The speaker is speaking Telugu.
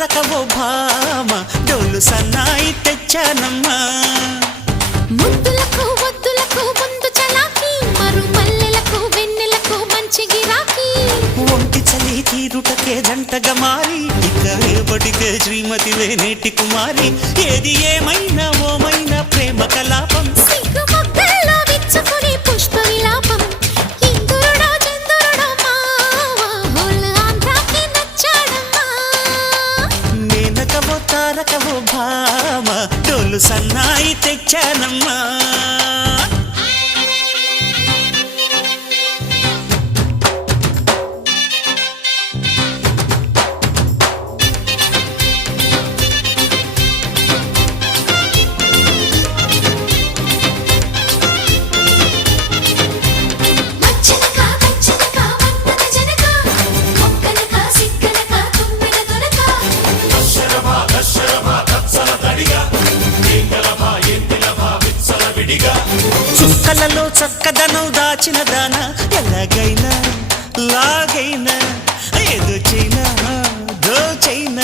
తారకవో భామ డోలు సన్నాయి తెచ్చానమ్మా ముద్దులకు వద్దులకు ముందు చలాకి మరు మల్లెలకు వెన్నెలకు మంచి గిరాకీ ఒంటి చలి తీరుటకే జంటగా మారి ఇక రేపటికే శ్రీమతి వేనేటి కుమారి ఏది ఏమైనా ఓమైనా ప్రేమ కలాపం సిగ్గు మొగ్గల్లో విచ్చుకునే పుష్ప విలాపం ఇందురుడో చందురుడో మావా హోల్ ఆంధ్రాకి నచ్చాడమ్మా మేనకవో తారకవో భామ డోలు సన్నాయి తెచ్చానమ్మా మచ్చనక మచ్చనక మన్నన జనక మొక్కనక సిక్కనక తుమ్మిన దొరక చుక్కలలో చక్కదనం దాచిన దాన ఎలాగైనా లాగైనా ఏదో చైనా దోచైనా